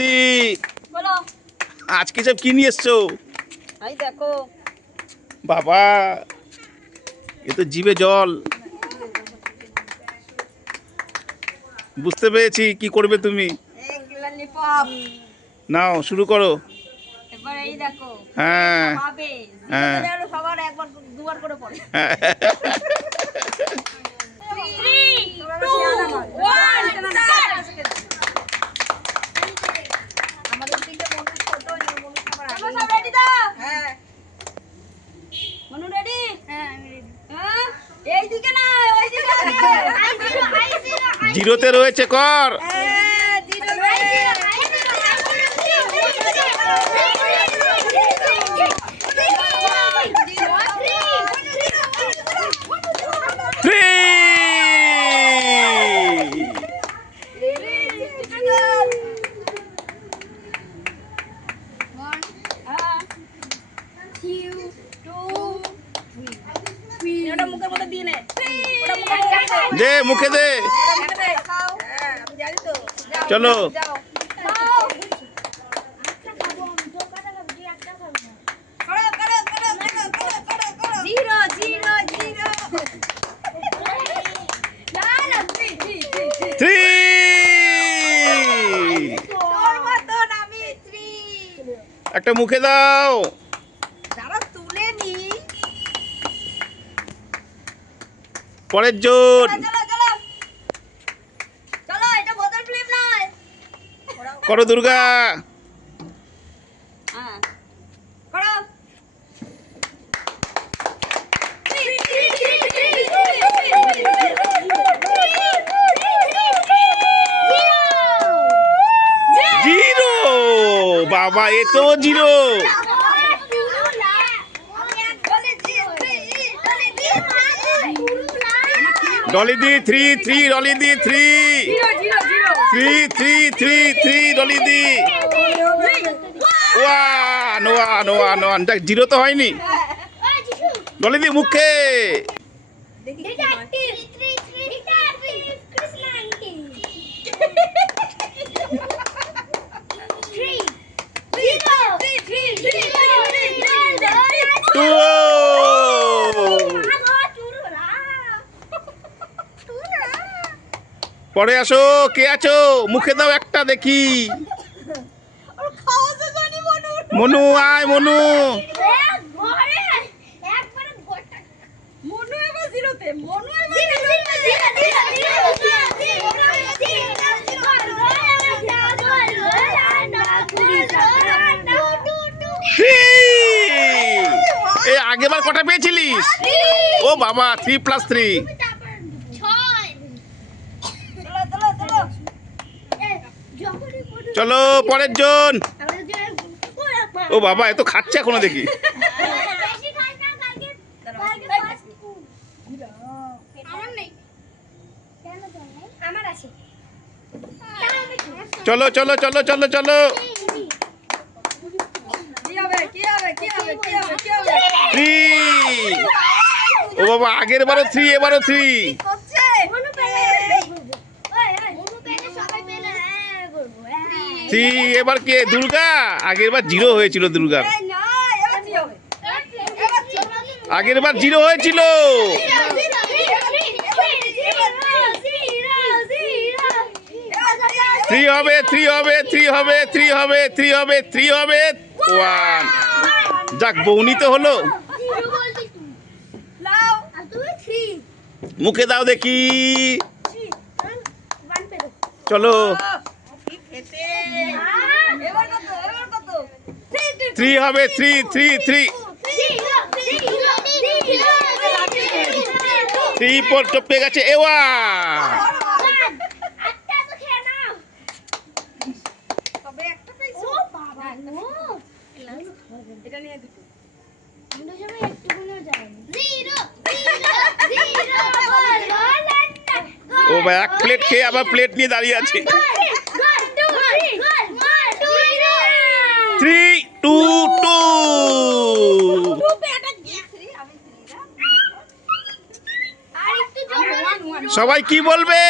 দি আজকে সব কি নিয়ে এসছো? দেখো বাবা, এ তো জিভে জল। বুঝতে পেরেছি কি করবে তুমি। নাও শুরু করো। এবার এই দেখো হ্যাঁ খাবে হ্যাঁ সবার একবার দুবার করে পড়ে। 3, 2, 1 আমাদের দিকে মনু ছোট মনু খাবার আগে সব রেডি তো? হ্যাঁ মনু রেডি? হ্যাঁ আমি রেডি। হ্যাঁ এই দিকে না ওই দিকে জিরোতে রয়েছে কর। দে মুখে দে। চলো একটা মুখে দাও। পরের জন করো দুর্গা। জিরো বাবা, এ তো জিরো। ডলি দি 3 ডলি দি 3 ডলি দি। ওয়ান দেখ, জিরো তো হয়নি। ডলি দি মুখে। পরে আসো, কে আছো মুখে দাও একটা দেখি। মনু আয় মনু। এই আগেবার কটা পেয়েছিলিস? ও বাবা, 3+3। চলো পরের জন। ও বাবা, এ তো খাচ্ছে এখনো দেখি। চলো চলো চলো চলো চলো। 3। ও বাবা, আগের বারও 3, এবারও 3। এবার কে? দুর্গা। আগের বার জিরো হয়েছিল দুর্গার। আগের বার জিরো হয়েছিল। 3 হবে 1। যাক, বৌনিতে হলো। মুখে দাও দেখি। চলো 3 হবে 3 পর টপকে গেছে। এওয়া ও ভাই, এক প্লেট খেয়ে আবার প্লেট নিয়ে দাঁড়িয়ে আছে। 3, 2, 2। সবাই কি বলবে?